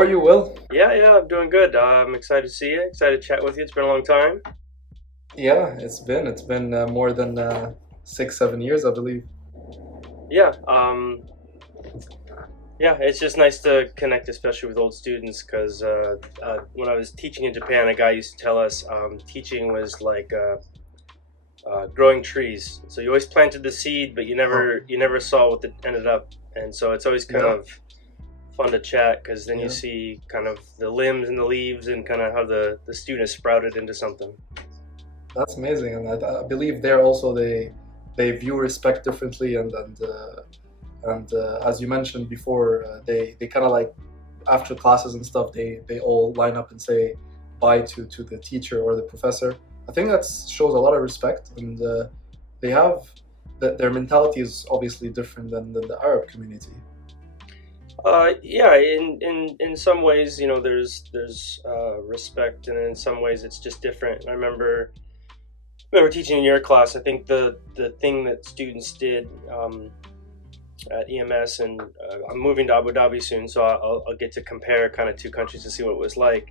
are you, Will? Yeah, I'm doing good. I'm excited to see you. Excited to chat with you. It's been a long time. Yeah, it's been more than 6, 7 years, I believe. Yeah, yeah. It's just nice to connect, especially with old students, because when I was teaching in Japan, a guy used to tell us teaching was like growing trees. So you always planted the seed, but you Oh, never saw what it ended up. And so it's always kind yeah, of fun to chat because then you yeah, see kind of the limbs and the leaves and kind of how the student is sprouted into something. that's amazing. And I believe there also they view respect differently, and as you mentioned before, they kind of like after classes and stuff, they all line up and say bye to the teacher or the professor. I think that shows a lot of respect, and they have that their mentality is obviously different than the Arab community. Yeah, in some ways, there's respect, and in some ways, it's just different. I remember teaching in your class. I think the thing that students did at EMS, and I'm moving to Abu Dhabi soon, so I'll get to compare kind of two countries to see what it was like.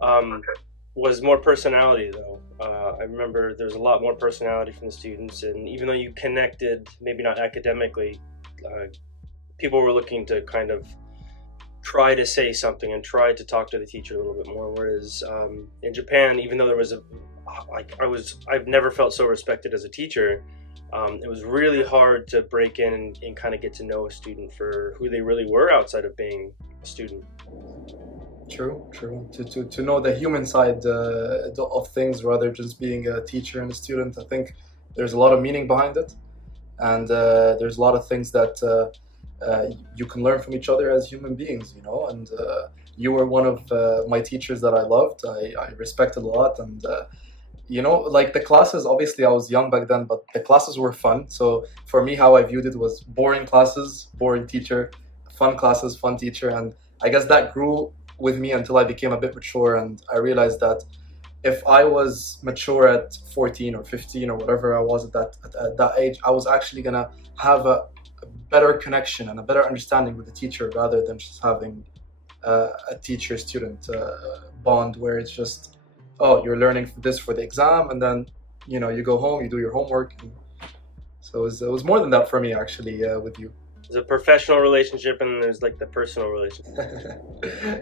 Um, was more personality though. I remember there was a lot more personality from the students, and even though you connected, maybe not academically, uh, people were looking to kind of try to say something and try to talk to the teacher a little bit more. Whereas in Japan, even though there was I've never felt so respected as a teacher. It was really hard to break in and kind of get to know a student for who they really were outside of being a student. True, true. To know the human side of things rather just being a teacher and a student, I think there's a lot of meaning behind it, and there's a lot of things that you can learn from each other as human beings, you know. And you were one of my teachers that I loved, I respected a lot, and like the classes, obviously I was young back then, but the classes were fun. So for me, how I viewed it was boring classes, boring teacher, fun classes, fun teacher. And I guess that grew with me until I became a bit mature, and I realized that if I was mature at 14 or 15 or whatever I was at that age, I was actually gonna have a better connection and a better understanding with the teacher rather than just having a teacher student bond where it's just, oh, you're learning this for the exam, and then you go home, you do your homework. And so it was more than that for me, actually, with you. There's a professional relationship and then there's like the personal relationship.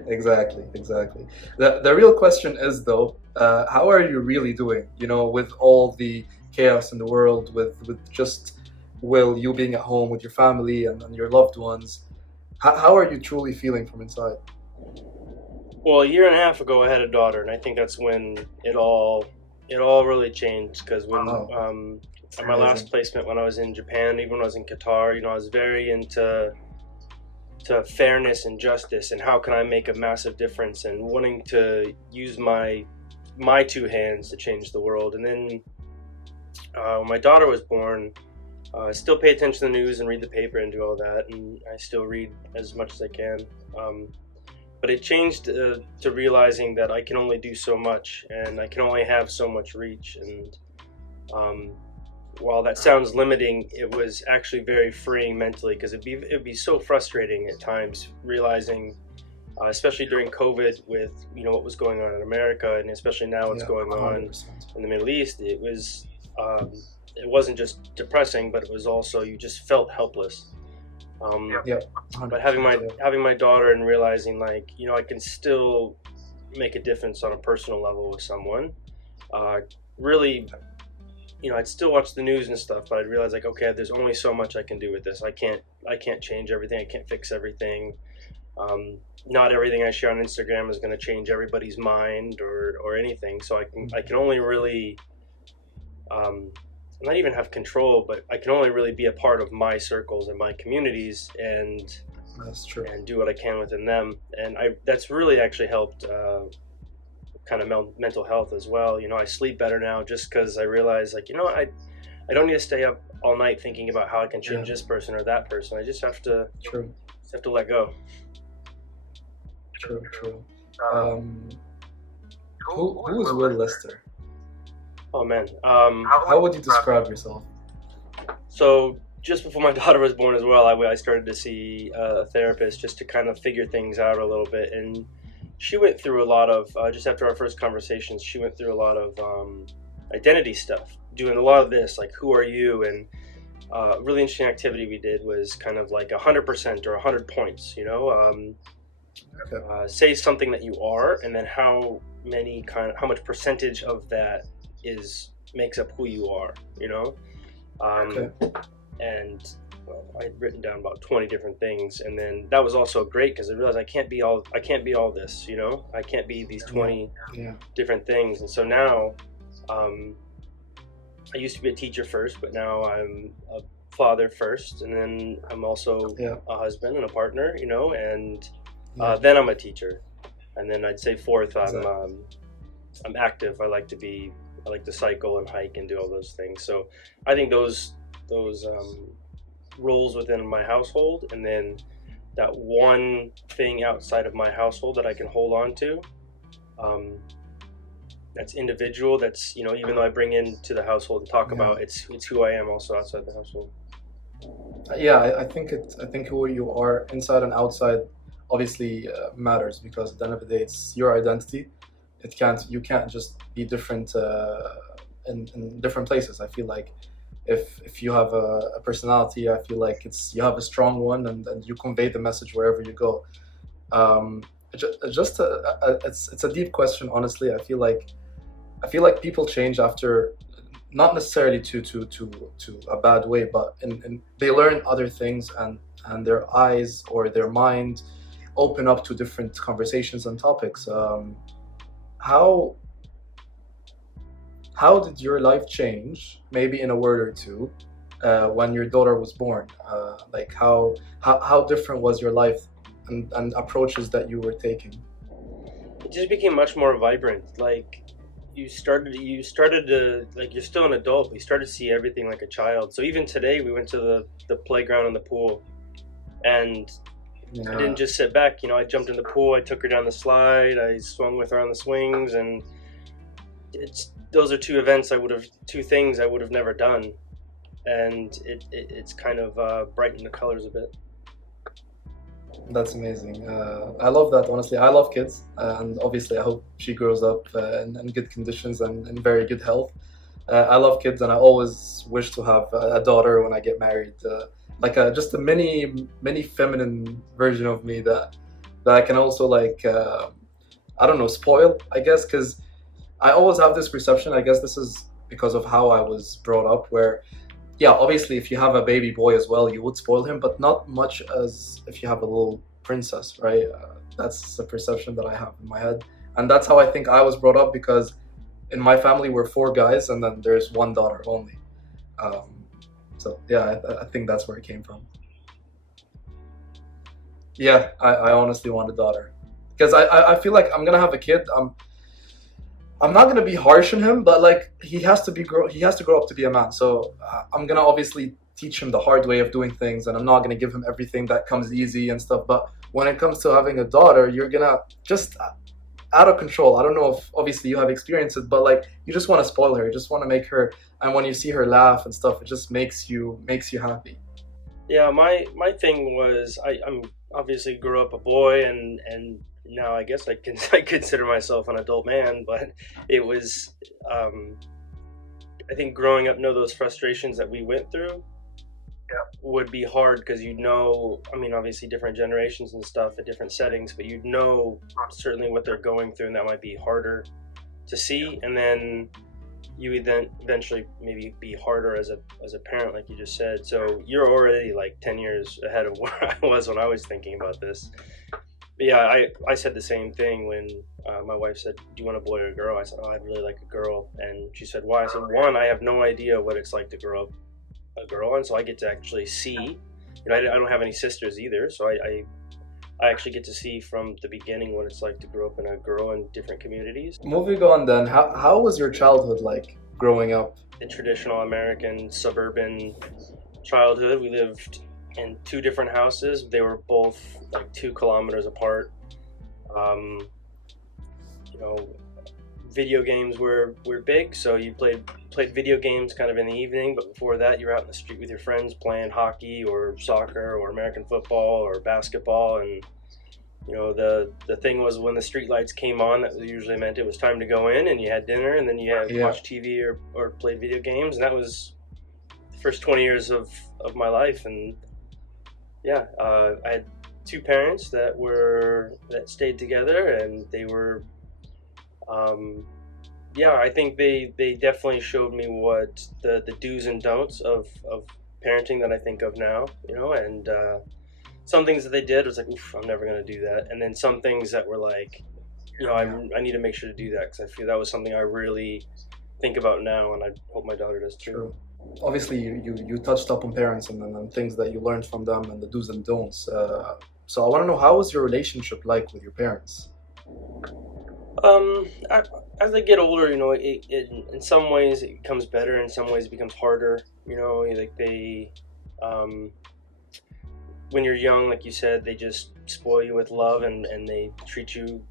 Exactly, exactly. The real question is though, how are you really doing, with all the chaos in the world, with just you being at home with your family and your loved ones? How are you truly feeling from inside? Well, a year and a half ago, I had a daughter, and I think that's when it all really changed. Because when Wow, it's at my last amazing. placement, when I was in Japan, even when I was in Qatar, I was very into to fairness and justice, and how can I make a massive difference, and wanting to use my two hands to change the world. And then when my daughter was born, I still pay attention to the news and read the paper and do all that, and I still read as much as I can. Um, but it changed to realizing that I can only do so much and I can only have so much reach. And um, while that sounds limiting, it was actually very freeing mentally because it'd be so frustrating at times realizing, especially during COVID with what was going on in America and especially now what's Yeah, going on 100%. in the Middle East. Um, it wasn't just depressing, but it was also you just felt helpless. Um, Yeah, but having 100%. my Yeah. having my daughter and realizing like I can still make a difference on a personal level with someone, really, I'd still watch the news and stuff, but I'd realize like, okay, there's only so much I can do with this. I can't change everything. I can't fix everything. um, Not everything I share on Instagram is going to change everybody's mind or anything, so I can only really um, not even have control, but I can only really be a part of my circles and my communities, That's true. and do what I can within them. And that's really actually helped kind of mental health as well. I sleep better now just because I realize like I don't need to stay up all night thinking about how I can Yeah, change this person or that person. I true, just have to let go. true, true. Um, who is Will Lester? Oh man. How would you describe yourself? So just before my daughter was born as well, I started to see a therapist just to kind of figure things out a little bit. And she went through a lot of, just after our first conversations, she went through a lot of identity stuff, doing a lot of this, like, who are you? And really interesting activity we did was kind of like 100% or 100 points, you know? Say something that you are, and then how much percentage of that makes up who you are, you know? And well, I had written down about 20 different things, and then that was also great because I realized I can't be all this, you know. I can't be these 20 different things. And so now, I used to be a teacher first, but now I'm a father first, and then I'm also a husband and a partner, you know, and then I'm a teacher, and then I'd say fourth, I'm active. I like to cycle and hike and do all those things. So I think those roles within my household, and then that one thing outside of my household that I can hold on to, that's individual, that's, you know, even though I bring into the household and talk about, it's who I am also outside the household. I think who you are inside and outside obviously matters, because at the end of the day it's your identity. You can't just be different in different places. I feel like if you have a personality, I feel like you have a strong one, and you convey the message wherever you go. It's a deep question, honestly. I feel like people change after, not necessarily to a bad way, but they learn other things, and their eyes or their mind open up to different conversations and topics. How did your life change, maybe in a word or two, when your daughter was born? Like how different was your life and approaches that you were taking? It just became much more vibrant. Like you started to, like, you're still an adult, but you started to see everything like a child. So even today we went to the playground and the pool, and I didn't just sit back, you know. I jumped in the pool, I took her down the slide, I swung with her on the swings, and those are two things I would have never done, and it's kind of brightened the colors a bit. That's amazing. I love that, honestly. I love kids, and obviously I hope she grows up in good conditions and in very good health. I love kids, and I always wish to have a daughter when I get married, just a mini feminine version of me that I can also, like, I don't know, spoil, I guess, because I always have this perception. I guess this is because of how I was brought up, where obviously if you have a baby boy as well, you would spoil him, but not much as if you have a little princess, right? That's the perception that I have in my head, and that's how I think I was brought up, because in my family we're 4 guys, and then there's 1 daughter only. I think that's where it came from. I honestly want a daughter, because I feel like I'm gonna have a kid. I'm not gonna be harsh on him, but like he has to grow up to be a man. So I'm gonna obviously teach him the hard way of doing things, and I'm not gonna give him everything that comes easy and stuff. But when it comes to having a daughter, you're gonna just out of control. I don't know if obviously you have experiences, but like you just want to spoil her. You just want to make her, and when you see her laugh and stuff, it just makes you happy. Yeah, my thing was I'm obviously grew up a boy, and now I guess I consider myself an adult man, but it was I think growing up, those frustrations that we went through would be hard, because I mean, obviously different generations and stuff at different settings, but certainly what they're going through, and that might be harder to see, and then you would then eventually maybe be harder as a parent, like you just said. So you're already like 10 years ahead of where I was when I was thinking about this. But yeah, I said the same thing when my wife said, "Do you want a boy or a girl?" I said, "Oh, I'd really like a girl." And she said, "Why?" I said, "One, I have no idea what it's like to grow up a girl, and so I get to actually see. I don't have any sisters either, so I actually get to see from the beginning what it's like to grow up in a girl in different communities." Moving on then, how was your childhood like growing up? The traditional American suburban childhood. We lived in 2 different houses. They were both like 2 kilometers apart. video games were big, so you played video games kind of in the evening, but before that you were out in the street with your friends playing hockey or soccer or American football or basketball. And the thing was, when the street lights came on, that usually meant it was time to go in, and you had dinner, and then you had watch TV or play video games. And that was the first 20 years of my life. And I had two parents that stayed together, and they were I think they definitely showed me what the do's and don'ts of parenting that I think of now, and some things that they did was like, oof, I'm never going to do that. And then some things that were like, I need to make sure to do that, because I feel that was something I really think about now, and I hope my daughter does too. True. Obviously, you touched up on parents and things that you learned from them and the do's and don'ts. So I want to know, how was your relationship like with your parents? As I get older, it in some ways it becomes better, in some ways it becomes harder. Like they, when you're young, like you said, they just spoil you with love, and they treat you,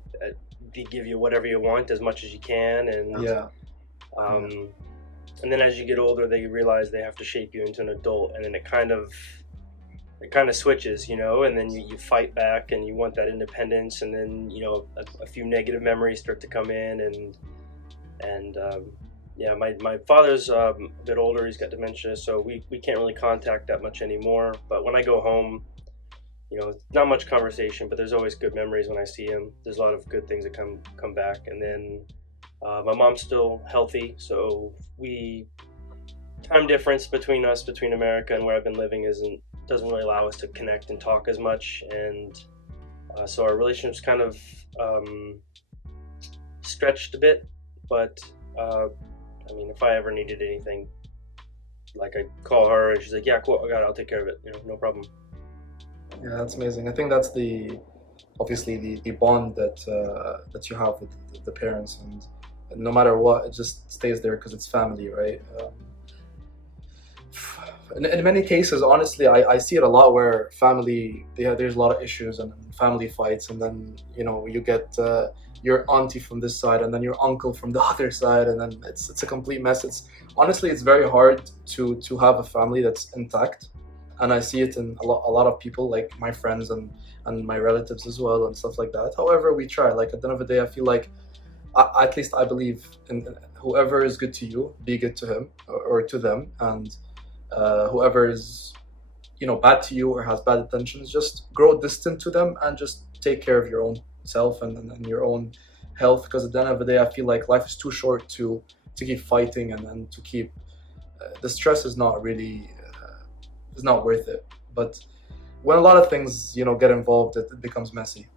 they give you whatever you want as much as you can, and and then as you get older, they realize they have to shape you into an adult, and then it kind of switches, and then you fight back, and you want that independence, and then a few negative memories start to come in, and my father's a bit older. He's got dementia, so we can't really contact that much anymore. But when I go home, not much conversation, but there's always good memories when I see him. There's a lot of good things that come back. And then my mom's still healthy, so time difference between America and where I've been living doesn't really allow us to connect and talk as much, and so our relationship's kind of stretched a bit. But if I ever needed anything, like, I call her and she's like, yeah, cool, I got it, I'll take care of it, no problem. Yeah, that's amazing. I think that's obviously the bond that you have with the parents, and no matter what, it just stays there because it's family, right? In many cases, honestly, I see it a lot where there's a lot of issues and family fights, and then you get your auntie from this side, and then your uncle from the other side, and then it's a complete mess. It's very hard to have a family that's intact, and I see it in a lot of people, like my friends and my relatives as well, and stuff like that. However, we try. Like, at the end of the day, I feel like, at least I believe in whoever is good to you, be good to him or to them, and whoever is bad to you or has bad intentions, just grow distant to them and just take care of your own self and your own health, because at the end of the day, I feel like life is too short to keep fighting, and to keep the stress is not really is not worth it. But when a lot of things get involved, it becomes messy.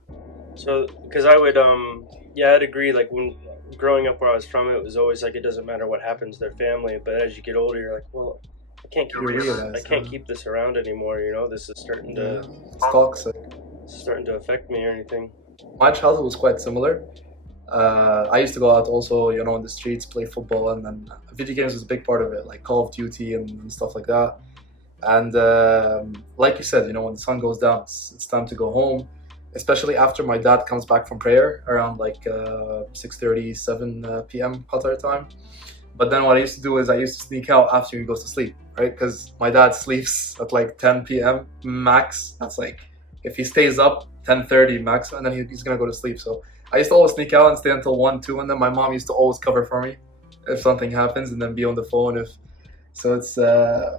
So, because I would I'd agree. Like, when growing up where I was from, it was always like, it doesn't matter what happens to their family. But as you get older, you're like, well, I can't keep this around anymore. This is starting to it's toxic. It's starting to affect me or anything. My childhood was quite similar. I used to go out also, in the streets, play football, and then video games was a big part of it, like Call of Duty and stuff like that. And like you said, when the sun goes down, it's time to go home, especially after my dad comes back from prayer around like 6:30, 7 p.m. Qatar time. But then what I used to do is I used to sneak out after he goes to sleep, right? Because my dad sleeps at like 10 p.m. max. That's like, if he stays up, 10:30 max, and then he's gonna go to sleep. So I used to always sneak out and stay until 1, 2, and then my mom used to always cover for me if something happens, and then be on the phone so it's I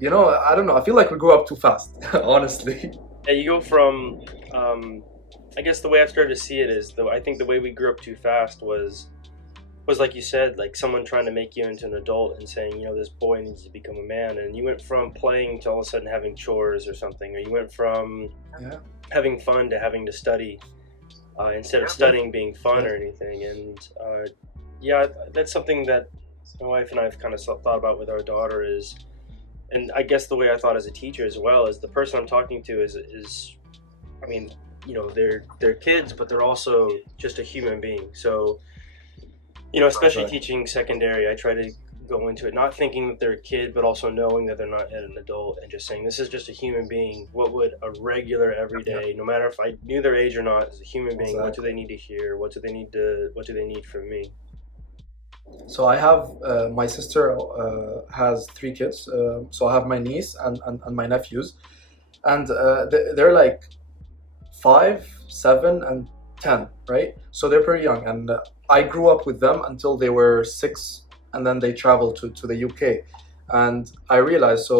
don't know. I feel like we grew up too fast, honestly. Yeah, you go from I guess the way I've started to see it is, I think the way we grew up too fast was like you said, like someone trying to make you into an adult and saying, this boy needs to become a man. And you went from playing to all of a sudden having chores or something, or you went from having fun to having to study, instead of studying being fun or anything. And that's something that my wife and I have kind of thought about with our daughter is, and I guess the way I thought as a teacher as well, is the person I'm talking to is they're kids, but they're also just a human being. So, especially teaching secondary, I try to go into it not thinking that they're a kid, but also knowing that they're not yet an adult, and just saying, this is just a human being. What would a regular everyday, no matter if I knew their age or not, as a human being, what do they need to hear? What do they need from me? So I have my sister has three kids. So I have my niece and my nephews, and they're like 5, 7, and 10, right? So they're pretty young, and I grew up with them until they were 6, and then they traveled to the UK, and I realized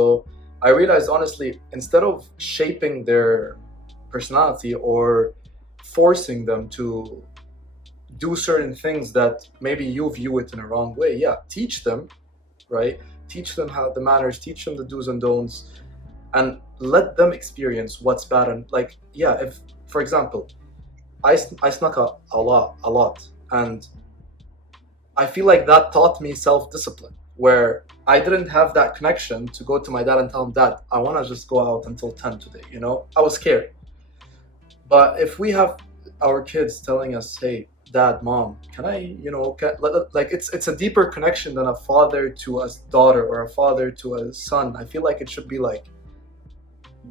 honestly, instead of shaping their personality or forcing them to do certain things that maybe you view it in a wrong way, yeah, teach them, right? Teach them how the manners, teach them the do's and don'ts, and let them experience what's bad. And like, yeah, if for example, I snuck a lot, and I feel like that taught me self-discipline, where I didn't have that connection to go to my dad and tell him, Dad, I want to just go out until 10 today, I was scared. But if we have our kids telling us, hey, Dad, Mom, can I, like, it's a deeper connection than a father to a daughter or a father to a son. I feel like it should be like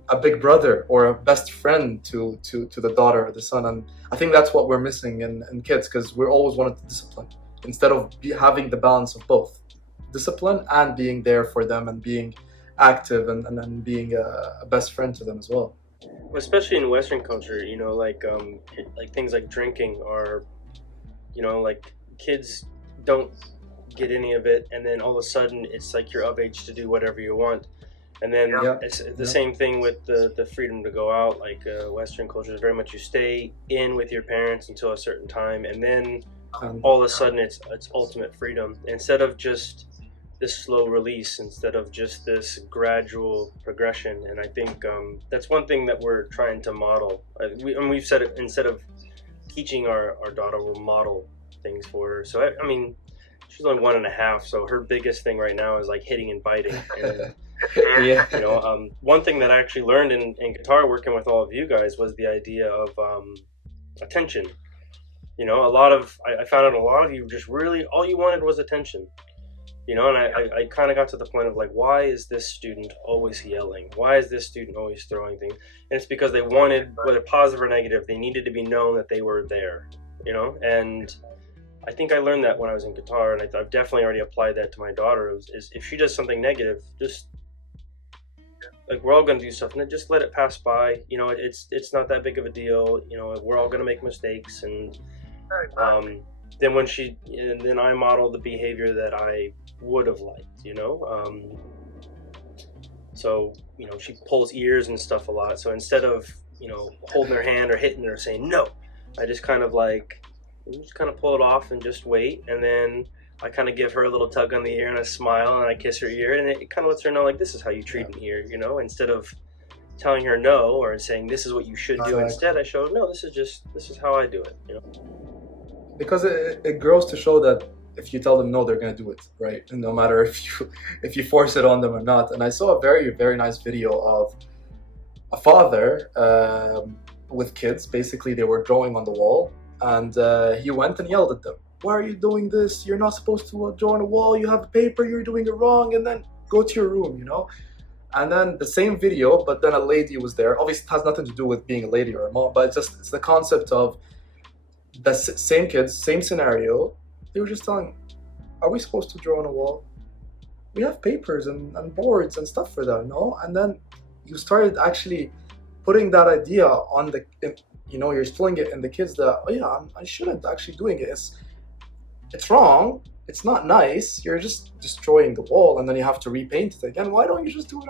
a big brother or a best friend to the daughter or the son. And I think that's what we're missing in kids, because we're always wanted to discipline instead of having the balance of both discipline and being there for them and being active and being a best friend to them as well. Especially in Western culture, like things like drinking are, like kids don't get any of it, and then all of a sudden it's like you're of age to do whatever you want. And then Yeah. it's the Yeah. same thing with the freedom to go out. Like Western culture is very much you stay in with your parents until a certain time, and then all of a sudden it's ultimate freedom instead of just this slow release, instead of just this gradual progression. And I think that's one thing that we're trying to model. We've said it, instead of teaching our daughter, we'll model things for her. So I mean, she's only 1.5, so her biggest thing right now is like hitting and biting. And Yeah. one thing that I actually learned in guitar, working with all of you guys, was the idea of attention. I found out a lot of you just really, all you wanted was attention. And I kind of got to the point of like, why is this student always yelling? Why is this student always throwing things? And it's because they wanted, whether positive or negative, they needed to be known that they were there, And I think I learned that when I was in guitar, and I've definitely already applied that to my daughter. Is if she does something negative, just like, we're all going to do stuff, and then just let it pass by. It's not that big of a deal. We're all going to make mistakes, and then then I model the behavior that I would have liked. So she pulls ears and stuff a lot. So instead of holding her hand or hitting her, saying no, I just kind of pull it off and just wait, and then I kind of give her a little tug on the ear and a smile, and I kiss her ear, and it kind of lets her know, like, this is how you treat me here, instead of telling her no or saying this is what you should do. Instead, I show, no, this is how I do it. Because it grows to show that if you tell them no, they're gonna do it, right? And no matter if you force it on them or not. And I saw a very, very nice video of a father with kids. Basically, they were drawing on the wall, and he went and yelled at them. Why are you doing this? You're not supposed to draw on a wall. You have a paper. You're doing it wrong. And then go to your room, And then the same video, but then a lady was there. Obviously, it has nothing to do with being a lady or a mom, but it's the concept of the same kids, same scenario. They were just telling, are we supposed to draw on a wall? We have papers and boards and stuff for that, no? And then you started actually putting that idea on you're instilling it in the kids that, oh yeah, I shouldn't actually doing it. It's wrong. It's not nice. You're just destroying the wall, and then you have to repaint it again. Why don't you just do it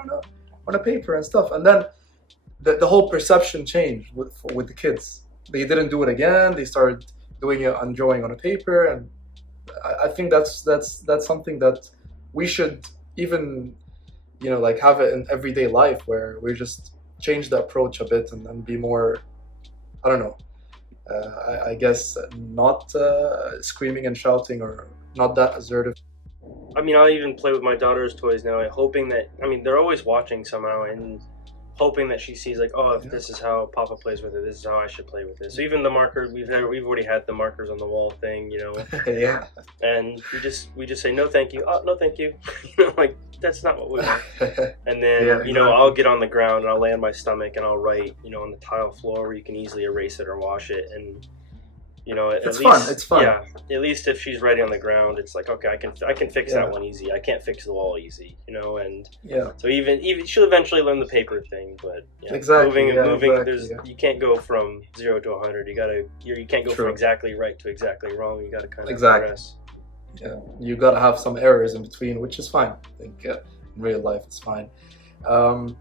on a paper and stuff? And then the whole perception changed with the kids. They didn't do it again. They started doing it and drawing on a paper, and I think that's something that we should even like have it in everyday life, where we just change the approach a bit and be more, I don't know, I guess not screaming and shouting, or not that assertive. I mean, I'll even play with my daughter's toys now, hoping that, they're always watching somehow, and hoping that she sees, like, oh, if this is how Papa plays with it, this is how I should play with this. So even the marker, we've already had the markers on the wall thing, Yeah. And we just say, no thank you, oh, no thank you, like, that's not what we want. And then I'll get on the ground and I'll lay on my stomach and I'll write on the tile floor where you can easily erase it or wash it. And It's at fun. least, It's fun. yeah, at least if she's ready on the ground, it's like, okay, I can fix that Yeah, one easy. I can't fix the wall easy, and yeah, so even she'll eventually learn the paper thing. But yeah, exactly. moving, Yeah, exactly. there's Yeah. you can't go from 0 to 100. You can't go from True. exactly right to exactly wrong. You got to kind of Exactly. progress. Yeah, you gotta have some errors in between, which is fine. I think in real life it's fine. Um,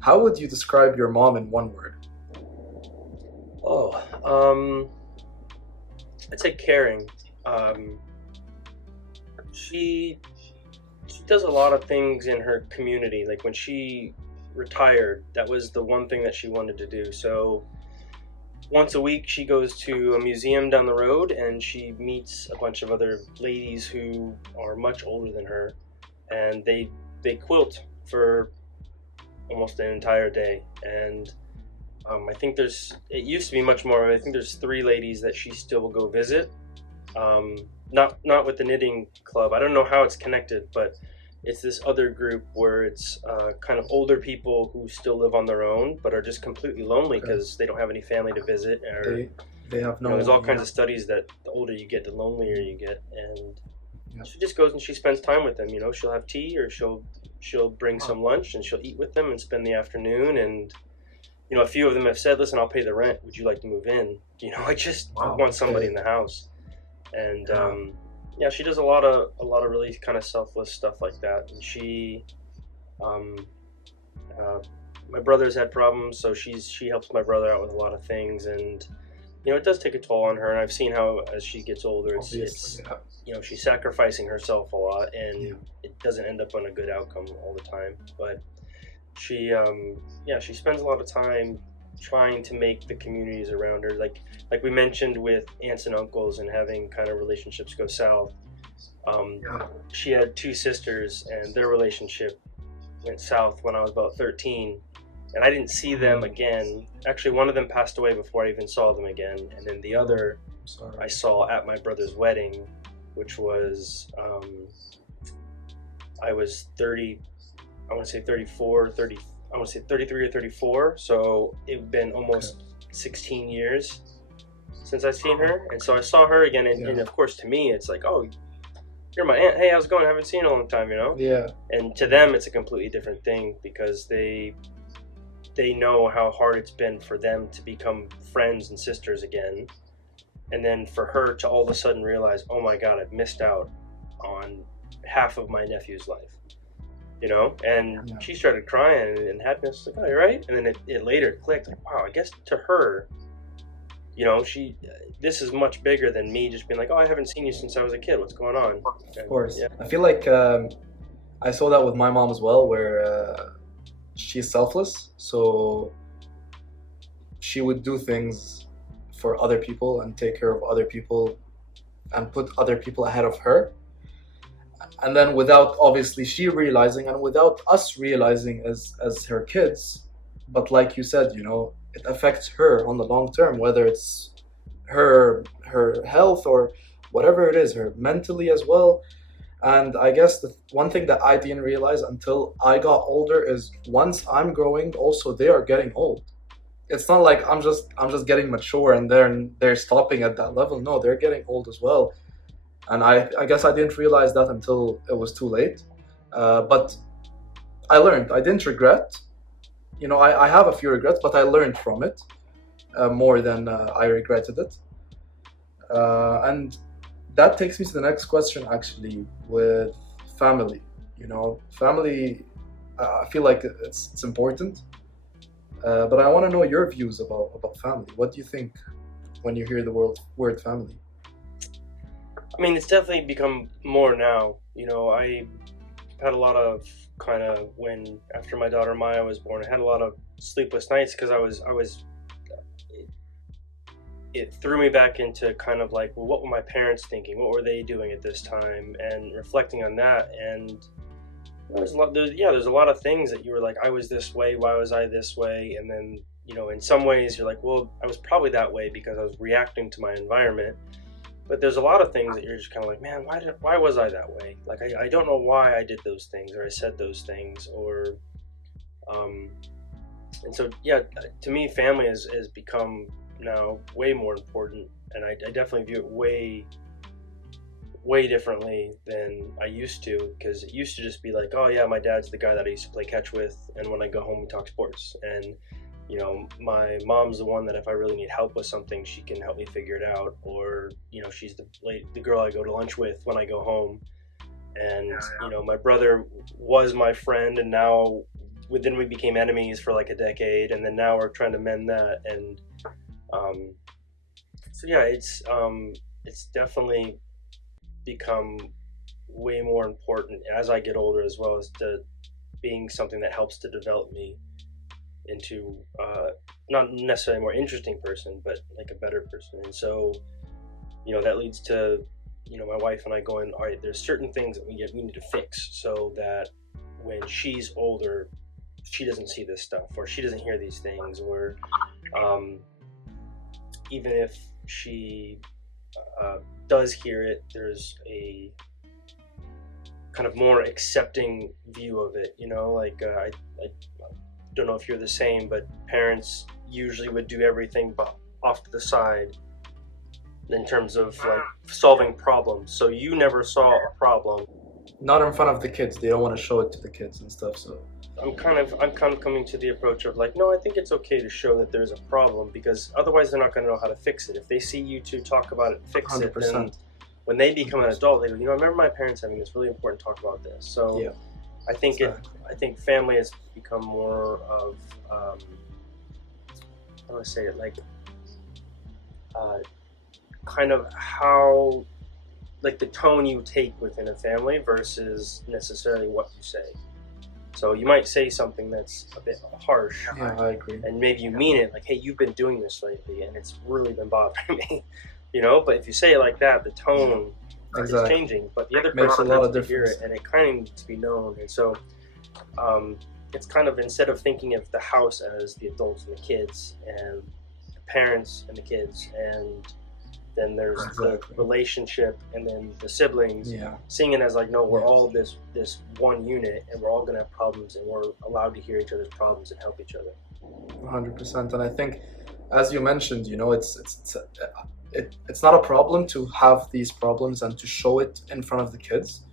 how would you describe your mom in one word? Oh, I'd say caring. Um, she she does a lot of things in her community. Like when she retired, that was the one thing that she wanted to do. So once a week, she goes to a museum down the road and she meets a bunch of other ladies who are much older than her, and they quilt for almost an entire day. And I think it used to be much more. I think there's 3 ladies that she still will go visit. Not with the knitting club. I don't know how it's connected, but it's this other group where it's kind of older people who still live on their own, but are just completely lonely Okay. because they don't have any family to visit. Or They have no there's all one. kinds Yeah. of studies that the older you get, the lonelier you get, and Yeah. she just goes and she spends time with them. She'll have tea or she'll bring Wow. some lunch and she'll eat with them and spend the afternoon. And a few of them have said, "Listen, I'll pay the rent. Would you like to move in?" I Wow. want somebody in Okay. the house. And Yeah. yeah, she does a lot of really kind of selfless stuff like that. And um, uh, my brother's had problems, so she helps my brother out with a lot of things. And it does take a toll on her. And I've seen how as she gets older, Obviously. Yeah. she's sacrificing herself a lot, Yeah. and it doesn't end up on a good outcome all the time. But she spends a lot of time trying to make the communities around her, like we mentioned with aunts and uncles and having kind of relationships go south. Yeah. She had 2 sisters and their relationship went south when I was about 13, and I didn't see them again. Actually, one of them passed away before I even saw them again, and then the other I'm sorry. I saw at my brother's wedding, which was I was 30, I want to say 34, 30, I want to say 33 or 34. So it had been almost 16 years since I've seen her. And so I saw her again. And of course, to me, it's like, oh, you're my aunt. Hey, how's it going? I haven't seen you in a long time, Yeah. And to them, it's a completely different thing because they know how hard it's been for them to become friends and sisters again. And then for her to all of a sudden realize, oh my God, I've missed out on half of my nephew's life. And Yeah. she started crying and happiness was like, oh, you're right. And then it later clicked, like, wow, I guess to her, this is much bigger than me just being like, oh, I haven't seen you since I was a kid. What's going on? Of course. Yeah. I feel like I saw that with my mom as well, where she's selfless. So she would do things for other people and take care of other people and put other people ahead of her. And then without obviously she realizing and without us realizing as her kids, but like you said, it affects her on the long term, whether it's her health or whatever it is, her mentally as well. And I guess the one thing that I didn't realize until I got older is once I'm growing, also they are getting old. It's not like I'm just getting mature and they're stopping at that level. No, they're getting old as well. And I guess I didn't realize that until it was too late. But I learned. I didn't regret. I have a few regrets, but I learned from it more than I regretted it. And that takes me to the next question, actually, with family. Family. I feel like it's important, but I want to know your views about family. What do you think when you hear the word family? I mean, it's definitely become more now. I had a lot of kind of after my daughter Maya was born, I had a lot of sleepless nights because it threw me back into kind of like, well, what were my parents thinking? What were they doing at this time? And reflecting on that, and there's a lot of things that you were like, I was this way, why was I this way? And then in some ways you're like, well, I was probably that way because I was reacting to my environment. But there's a lot of things that you're just kind of like, man, why was I that way? Like, I don't know why I did those things or I said those things and so, yeah, to me, family has become now way more important, and I definitely view it way differently than I used to, because it used to just be like, oh yeah, my dad's the guy that I used to play catch with, and when I go home we talk sports, and my mom's the one that if I really need help with something, she can help me figure it out, or she's the girl I go to lunch with when I go home. And my brother was my friend, and now then we became enemies for like a decade, and then now we're trying to mend that. And so yeah, it's definitely become way more important as I get older, as well as to being something that helps to develop me into not necessarily a more interesting person, but like a better person. And so that leads to my wife and I going, all right, there's certain things that we need to fix, so that when she's older she doesn't see this stuff, or she doesn't hear these things, or even if she does hear it, there's a kind of more accepting view of it. I don't know if you're the same, but parents usually would do everything off to the side in terms of like solving problems. So you never saw a problem. Not in front of the kids. They don't want to show it to the kids and stuff. So I'm kind of coming to the approach of like, no, I think it's okay to show that there's a problem, because otherwise they're not going to know how to fix it. If they see you two talk about it and fix 100%. it, then when they become an adult, they go, I remember my parents having this really important talk about this. So yeah, I think exactly. I think family has become more of how do I say it, like kind of how, like the tone you take within a family versus necessarily what you say. So you might say something that's a bit harsh, Yeah, I agree. and maybe you mean it, like, hey, you've been doing this lately and it's really been bothering me, but if you say it like that, the tone is changing, but the other Makes person a lot needs of to hear difference. it, and it kind of needs to be known. And so it's kind of, instead of thinking of the house as the adults and the kids, and the parents and the kids, and then there's the relationship, and then the siblings, seeing it as like, no, we're all this one unit, and we're all going to have problems, and we're allowed to hear each other's problems and help each other. 100%. And I think, as you mentioned, it's not a problem to have these problems and to show it in front of the kids,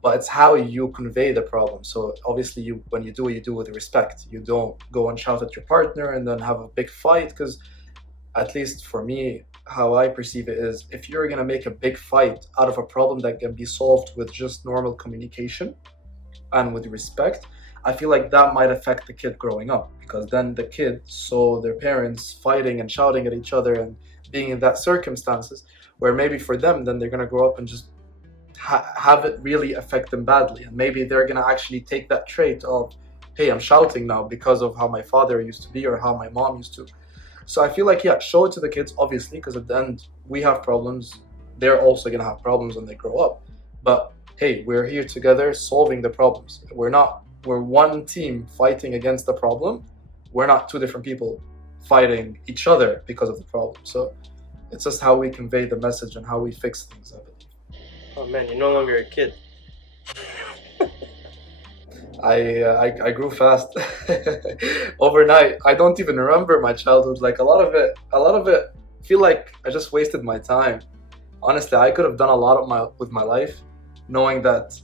but it's how you convey the problem. So obviously when you do it with respect. You don't go and shout at your partner and then have a big fight, because at least for me, how I perceive it is, if you're going to make a big fight out of a problem that can be solved with just normal communication and with respect, I feel like that might affect the kid growing up, because then the kid saw their parents fighting and shouting at each other and being in that circumstances, where maybe for them, then they're going to grow up and just have it really affect them badly. And maybe they're going to actually take that trait of, hey, I'm shouting now because of how my father used to be or how my mom used to. So I feel like, show it to the kids, obviously, because at the end, we have problems. They're also going to have problems when they grow up. But hey, we're here together solving the problems. We're one team fighting against the problem. We're not two different people fighting each other because of the problem. So it's just how we convey the message and how we fix things, I believe. Oh man, you're no longer a kid. I grew fast overnight. I don't even remember my childhood. Like a lot of it feel like I just wasted my time. Honestly, I could have done a lot with my life, knowing that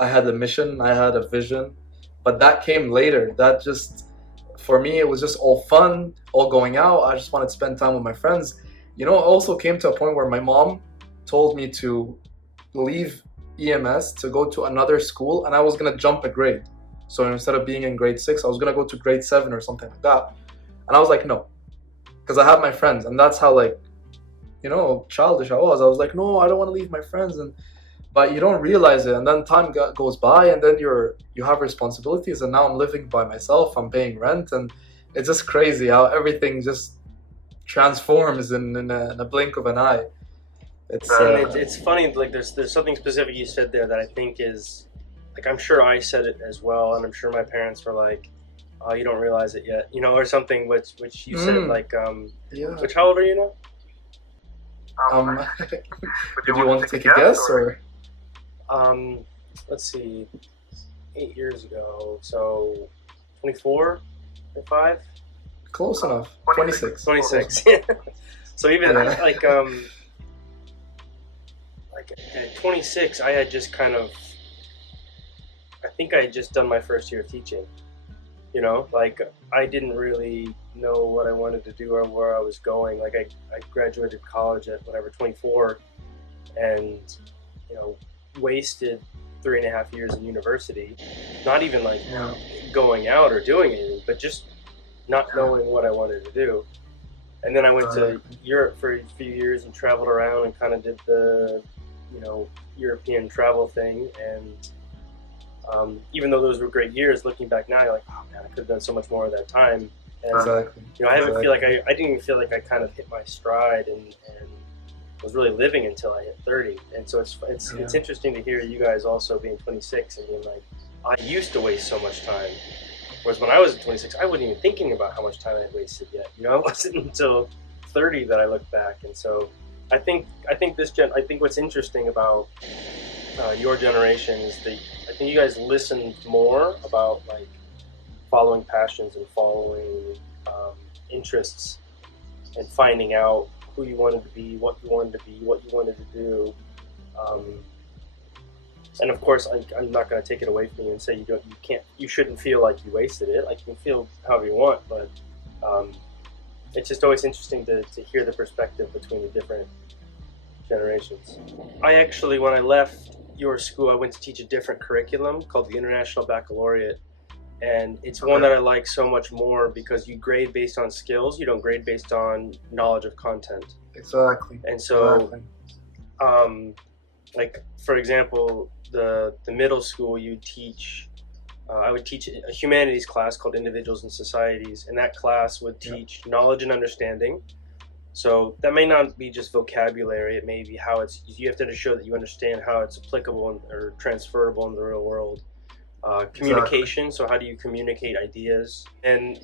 I had a mission, I had a vision, but that came later. That just, for me, it was just all fun, all going out. I just wanted to spend time with my friends. It also came to a point where my mom told me to leave EMS to go to another school, and I was gonna jump a grade. So instead of being in grade 6, I was gonna go to grade 7 or something like that. And I was like, no, because I have my friends, and that's how childish I was. I was like, no, I don't want to leave my friends, but you don't realize it, and then time goes by, and then you have responsibilities, and now I'm living by myself. I'm paying rent, and it's just crazy how everything just transforms in a blink of an eye. It's funny, like there's something specific you said there that I think is, like, I'm sure I said it as well, and I'm sure my parents were like, oh, you don't realize it yet, or something, which you said, like, which, how old are you now? Did you want to take a guess, or? Let's see, 8 years ago, so 24, 25? Close enough. 26. 26. So even Yeah. like at 26, I had just kind of, I think I had just done my first year of teaching. You know, like I didn't really know what I wanted to do or where I was going. Like I graduated college at whatever 24, and you know, wasted 3.5 years in university, not even like Yeah. going out or doing anything, but just not knowing what I wanted to do. And then I went to Europe for a few years and traveled around and kind of did the, you know, European travel thing. And even though those were great years, looking back now, you're like, oh man, I could have done so much more of that time. And Exactly. you know, I haven't feel like I didn't even feel like I kind of hit my stride and was really living until I hit 30. And so it's interesting to hear you guys also being 26 and being like, I used to waste so much time. Whereas when I was 26, I wasn't even thinking about how much time I had wasted yet. You know, it wasn't until 30 that I looked back. And so I think what's interesting about your generation is that I think you guys listened more about like following passions and following interests and finding out who you wanted to be, what you wanted to be, what you wanted to do. And of course, I'm not going to take it away from you and say you shouldn't feel like you wasted it. Like you can feel however you want, but it's just always interesting to hear the perspective between the different generations. I actually, when I left your school, I went to teach a different curriculum called the International Baccalaureate. And it's one that I like so much more because you grade based on skills. You don't grade based on knowledge of content. Exactly. And so, like, for example, the middle school you teach, I would teach a humanities class called Individuals and Societies. And that class would teach knowledge and understanding. So that may not be just vocabulary. It may be how you have to show that you understand how it's applicable or transferable in the real world. Communication, so how do you communicate ideas? And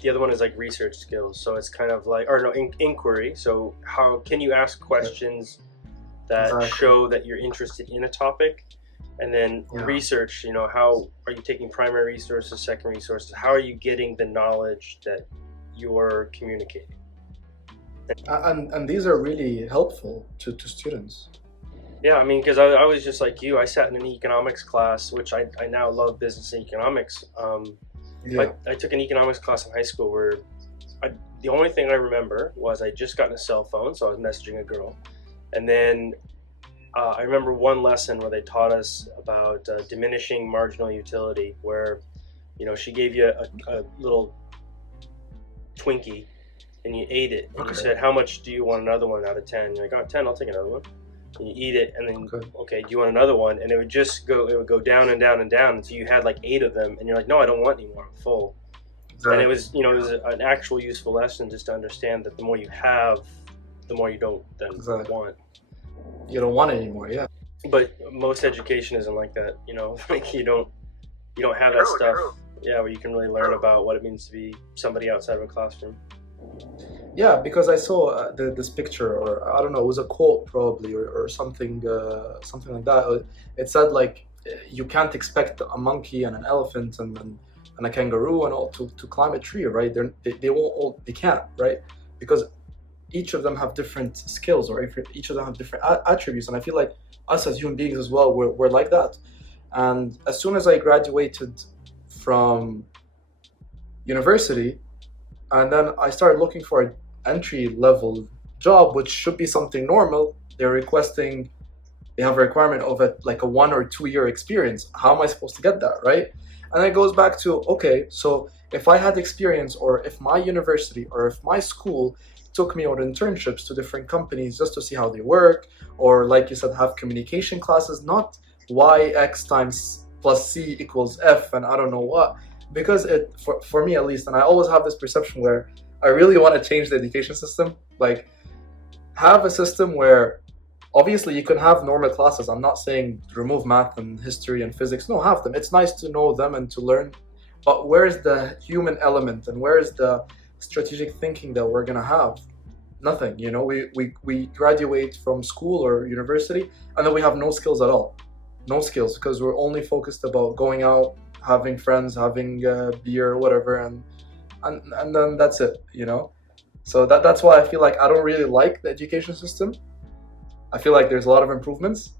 the other one is like research skills. So it's kind of like, inquiry. So how can you ask questions that show that you're interested in a topic? And then research, you know, how are you taking primary resources, secondary resources? How are you getting the knowledge that you're communicating? And these are really helpful to students. Yeah, I mean, because I was just like you. I sat in an economics class, which I now love business and economics. I took an economics class in high school where the only thing I remember was I just gotten a cell phone, so I was messaging a girl. And then I remember one lesson where they taught us about diminishing marginal utility, where, you know, she gave you a little Twinkie and you ate it. And you said, how much do you want another one out of 10? You're like, oh, 10, I'll take another one. And you eat it, and then okay, do you want another one? And it would go down and down and down until you had like 8 of them, and you're like, no, I don't want any more, I'm full. And it was, you know, it was an actual useful lesson just to understand that the more you have, the more you don't then want. You don't want it anymore, But most education isn't like that, you know. Like you don't have that stuff, where you can really learn about what it means to be somebody outside of a classroom. Yeah, because I saw this picture, or I don't know, it was a quote probably, or something like that. It said like, you can't expect a monkey and an elephant and a kangaroo and all to climb a tree, right? They can't, right? Because each of them have different skills, or each of them have different attributes. And I feel like us as human beings as well, we're like that. And as soon as I graduated from university, and then I started looking for an entry-level job, which should be something normal. They have a requirement of like a 1 or 2 year experience. How am I supposed to get that, right? And it goes back to, okay, so if I had experience, or if my university or if my school took me on internships to different companies just to see how they work, or like you said, have communication classes, not YX times plus C equals F and I don't know what. Because for me at least, and I always have this perception where I really want to change the education system, like have a system where obviously you can have normal classes. I'm not saying remove math and history and physics. No, have them. It's nice to know them and to learn. But where's the human element and where's the strategic thinking that we're going to have? Nothing. You know, we graduate from school or university and then we have no skills at all. No skills, because we're only focused about going out, having friends, having beer, whatever, and and then that's it, you know. So that's why I feel like I don't really like the education system. I feel like there's a lot of improvements,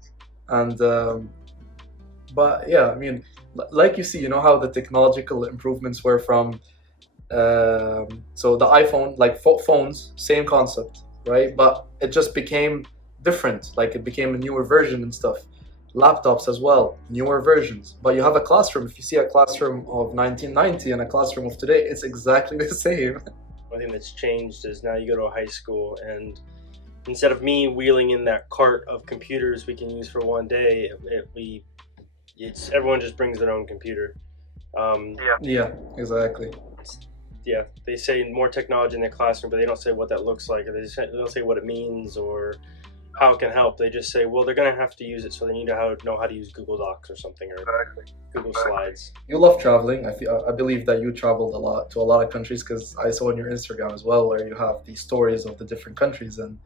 and but yeah, I mean, like you see, you know how the technological improvements were from so the iPhone, like phones, same concept, right? But it just became different. Like it became a newer version and stuff. Laptops as well, newer versions. But you have a classroom. If you see a classroom of 1990 and a classroom of today, it's exactly the same. One thing that's changed is now you go to a high school, and instead of me wheeling in that cart of computers we can use for one day, it's everyone just brings their own computer. Yeah, exactly. Yeah, they say more technology in the classroom, but they don't say what that looks like, or they don't say what it means or how it can help. They just say, well, they're going to have to use it, so they need to know how to use Google Docs or something, or Google Slides. You love traveling. I believe that you traveled a lot to a lot of countries because I saw on your Instagram as well where you have these stories of the different countries, and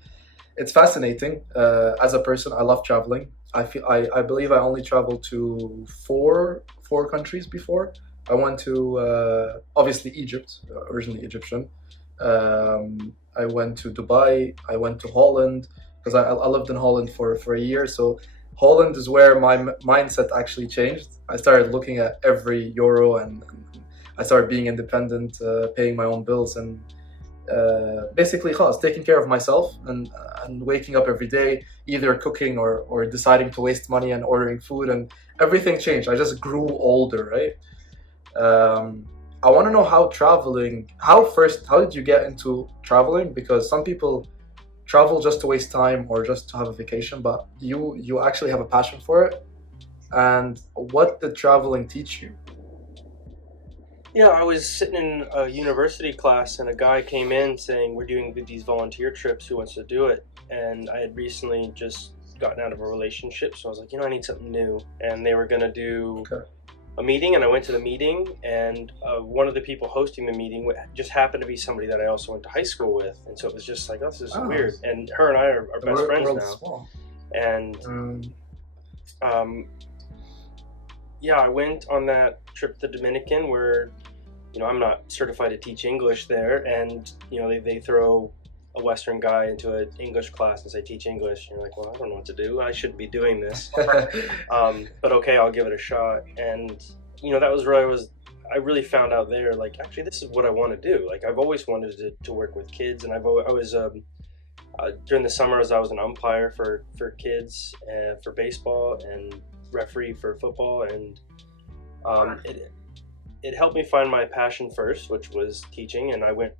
it's fascinating. As a person, I love traveling. I believe I only traveled to four countries before. I went to obviously Egypt, originally Egyptian. I went to Dubai. I went to Holland because I lived in Holland for a year. So Holland is where my mindset actually changed. I started looking at every euro, and I started being independent, paying my own bills, and basically taking care of myself and waking up every day, either cooking or deciding to waste money and ordering food, and everything changed. I just grew older, right? I want to know how did you get into traveling? Because some people travel just to waste time or just to have a vacation, but you actually have a passion for it. And what did traveling teach you? Yeah, I was sitting in a university class, and a guy came in saying, we're doing these volunteer trips, who wants to do it? And I had recently just gotten out of a relationship, so I was like, I need something new. And they were going to do a meeting, and I went to the meeting, and one of the people hosting the meeting just happened to be somebody that I also went to high school with, and so it was just like, oh, this is weird. And her and I are best friends now. Small. And yeah, I went on that trip to the Dominican where, I'm not certified to teach English there, and they throw a Western guy into an English class and say, teach English. And you're like, well, I don't know what to do. I shouldn't be doing this. But okay, I'll give it a shot. And, that was where I really found out there, like, actually, this is what I want to do. Like, I've always wanted to work with kids, and I was, during the summers, I was an umpire for kids, for baseball, and referee for football. And it helped me find my passion first, which was teaching, and I went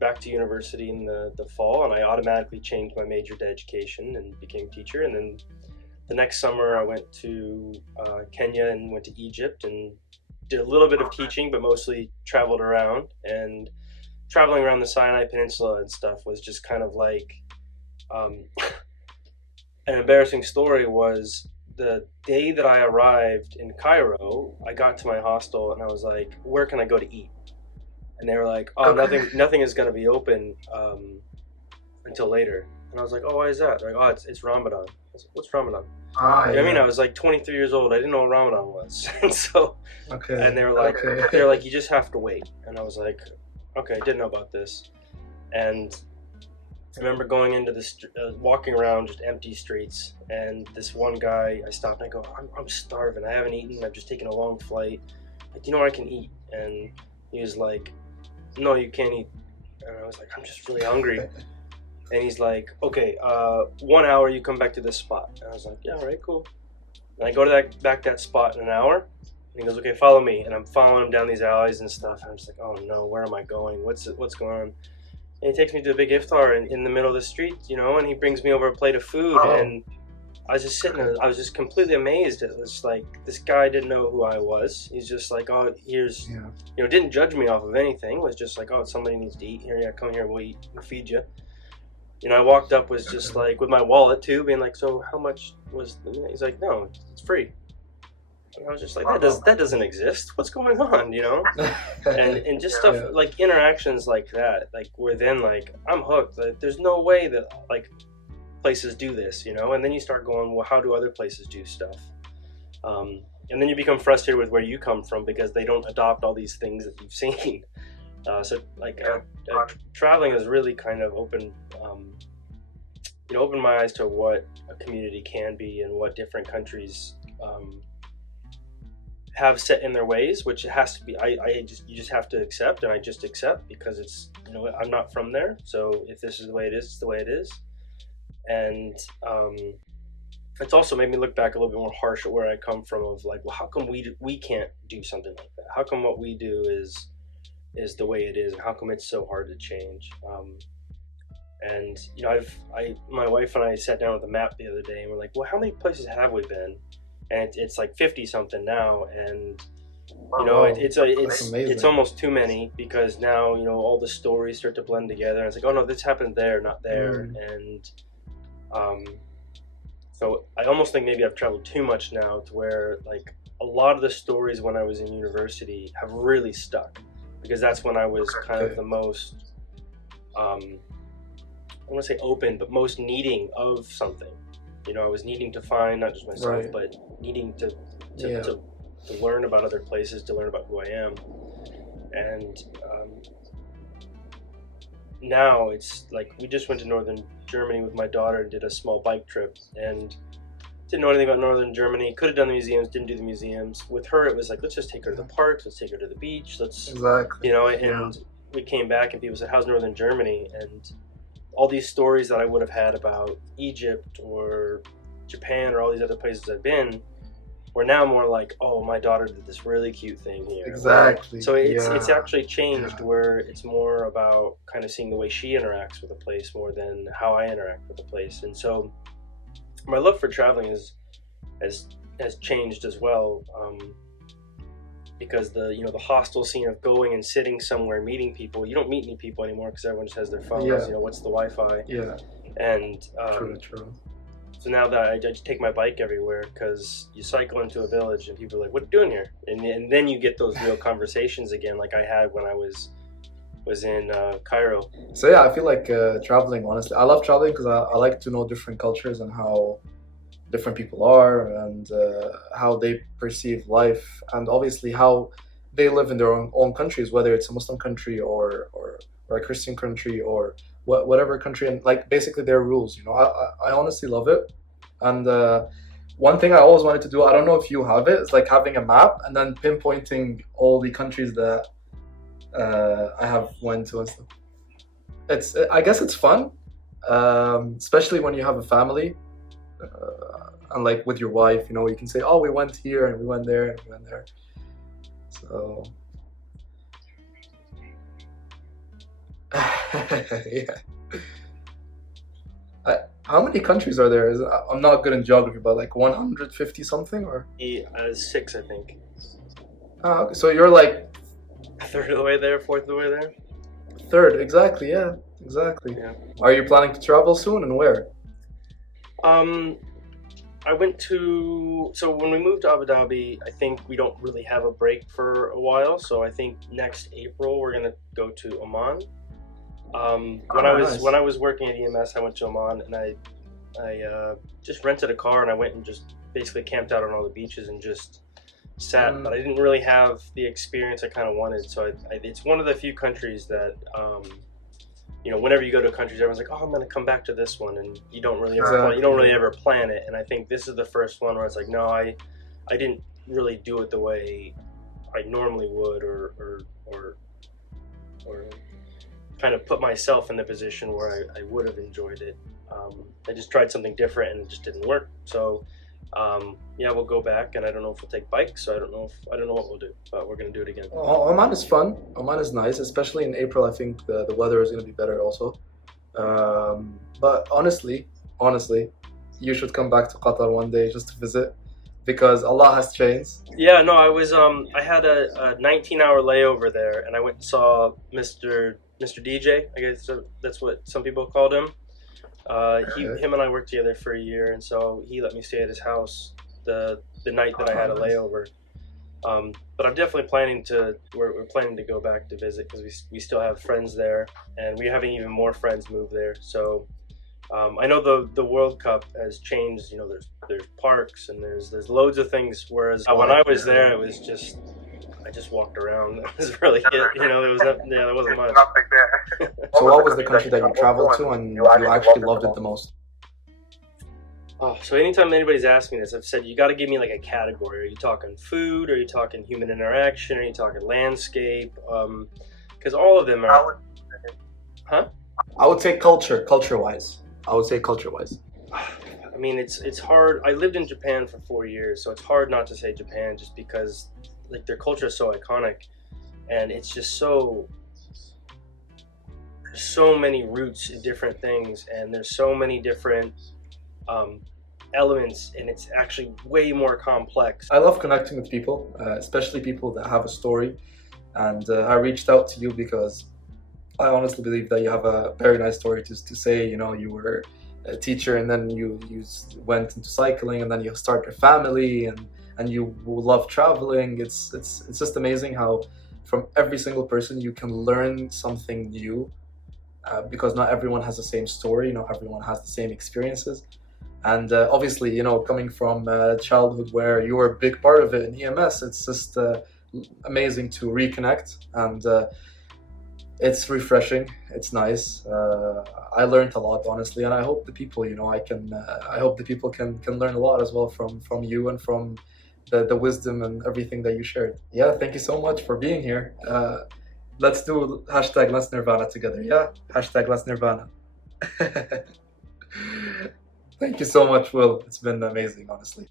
back to university in the fall, and I automatically changed my major to education and became a teacher. And then the next summer I went to Kenya and went to Egypt and did a little bit of teaching, but mostly traveled around. And traveling around the Sinai Peninsula and stuff was just kind of like an embarrassing story. Was the day that I arrived in Cairo, I got to my hostel and I was like, where can I go to eat? And they were like, oh, nothing is going to be open until later. And I was like, oh, why is that? They're like, oh, it's Ramadan. I was like, what's Ramadan? I mean, I was like 23 years old. I didn't know what Ramadan was. And so, and they were like, you just have to wait. And I was like, okay, I didn't know about this. And I remember going into walking around just empty streets, and this one guy, I stopped and I go, I'm starving. I haven't eaten. I've just taken a long flight. Like, where I can eat? And he was like, no, you can't eat. And I was like, I'm just really hungry. And he's like, okay, 1 hour, you come back to this spot. And I was like, yeah, all right, cool. And I go to that spot in an hour. And he goes, okay, follow me. And I'm following him down these alleys and stuff. And I'm just like, oh no, where am I going? What's going on? And he takes me to a big iftar in the middle of the street, and he brings me over a plate of food. And I was just sitting there, I was just completely amazed. It was like, this guy didn't know who I was. He's just like, oh, here's, didn't judge me off of anything. It was just like, oh, somebody needs to eat. Here, yeah, come here, we'll eat, we'll feed you. I walked up, was just like, with my wallet too, being like, so how much was, he's like, no, it's free. And I was just like, that doesn't exist. What's going on, And just stuff like interactions like that, like where then like I'm hooked. Like, there's no way that like places do this, And then you start going, well, how do other places do stuff? And then you become frustrated with where you come from because they don't adopt all these things that you've seen. So like traveling has really kind of opened my eyes to what a community can be and what different countries have set in their ways, which it has to be. You just have to accept, and I just accept because it's I'm not from there. So if this is the way it is, it's the way it is. And it's also made me look back a little bit more harsh at where I come from. Of like, well, how come we can't do something like that? How come what we do is the way it is, and how come it's so hard to change? And my wife and I sat down with a map the other day, and we're like, well, how many places have we been? And it's like 50 something now, and it's almost too many, because now all the stories start to blend together, and it's like, oh no, this happened there, not there. And so I almost think maybe I've traveled too much now, to where like a lot of the stories when I was in university have really stuck, because that's when I was kind of the most I want to say open, but most needing of something. I was needing to find not just myself, but needing to learn about other places, to learn about who I am. And now it's like, we just went to northern Germany with my daughter and did a small bike trip, and didn't know anything about northern Germany. Could have done the museums, didn't do the museums. With her, it was like, let's just take her to the parks, let's take her to the beach, and we came back and people said, how's northern Germany? And all these stories that I would have had about Egypt or Japan or all these other places I've been were now more like, oh, my daughter did this really cute thing here. Exactly. So it's actually changed, where it's more about kind of seeing the way she interacts with a place more than how I interact with a place. And so my love for traveling has changed as well, because the hostel scene of going and sitting somewhere, meeting people. You don't meet any people anymore because everyone just has their phones. What's the Wi-Fi? And true. So now that I just take my bike everywhere, because you cycle into a village and people are like, what are you doing here? And then you get those real conversations again, like I had when I was in Cairo. So yeah, I feel like traveling, honestly, I love traveling because I like to know different cultures and how different people are, and how they perceive life, and obviously how they live in their own countries, whether it's a Muslim country or a Christian country, or whatever country, and like basically their rules. I honestly love it. And one thing I always wanted to do, I don't know if you have it, it's like having a map and then pinpointing all the countries that I have went to and stuff. I guess it's fun, especially when you have a family. And like with your wife, you can say, oh, we went here and we went there and we went there. So yeah. How many countries are there? I'm not good in geography, but like 150 something, or 6, I think. Okay. So you're like a third of the way there, fourth of the way there. Third, exactly. Yeah, exactly. Yeah. Are you planning to travel soon, and where? I went so when we moved to Abu Dhabi, I think we don't really have a break for a while. So I think next April we're gonna go to Oman. When I was working at EMS, I went to Oman, and I just rented a car, and I went and just basically camped out on all the beaches and just sat. But I didn't really have the experience I kind of wanted. So it's one of the few countries that whenever you go to countries, everyone's like, oh, I'm going to come back to this one, and you don't really ever plan it. And I think this is the first one where it's like, no, I didn't really do it the way I normally would, or kind of put myself in the position where I would have enjoyed it. I just tried something different and it just didn't work. So we'll go back, and I don't know if we'll take bikes, so I don't know what we'll do, but we're going to do it again. Oman is fun. Oman is nice, especially in April. I think the weather is going to be better also. But honestly, you should come back to Qatar one day just to visit, because a lot has changed. Yeah, no, I had a 19-hour layover there, and I went and saw Mr. DJ, I guess that's what some people called him. Him and I worked together for a year, and so he let me stay at his house the night that I had a layover. But I'm definitely we're planning to go back to visit, because we still have friends there, and we're having even more friends move there. So I know the World Cup has changed. There's parks and there's loads of things. Whereas when I was there, it was just I just walked around. That was really it. You know, there was nothing. Yeah, there wasn't much. Nothing there. So, what was the country that you traveled to and you actually loved it the most? Oh, so anytime anybody's asked me this, I've said you got to give me like a category. Are you talking food? Are you talking human interaction? Are you talking landscape? Because all of them are. Huh? I would say culture-wise. I would say culture-wise. I mean, it's hard. I lived in Japan for 4 years, so it's hard not to say Japan, just because like their culture is so iconic, and it's just so. There's so many roots in different things, and there's so many different elements, and it's actually way more complex. I love connecting with people, especially people that have a story. And I reached out to you because I honestly believe that you have a very nice story to say. You know, you were a teacher, and then you went into cycling, and then you start your family, and you love traveling. It's just amazing how from every single person you can learn something new, because not everyone has the same story. Not everyone has the same experiences. And obviously, you know, coming from childhood where you were a big part of it in EMS, it's just amazing to reconnect, and it's refreshing. It's nice. I learned a lot, honestly, and I hope the people, you know, I hope the people can learn a lot as well from you and from the wisdom and everything that you shared. Yeah, thank you so much for being here. Let's do hashtag letsnirvana together. Yeah, hashtag letsnirvana. Thank you so much, Will. It's been amazing, honestly.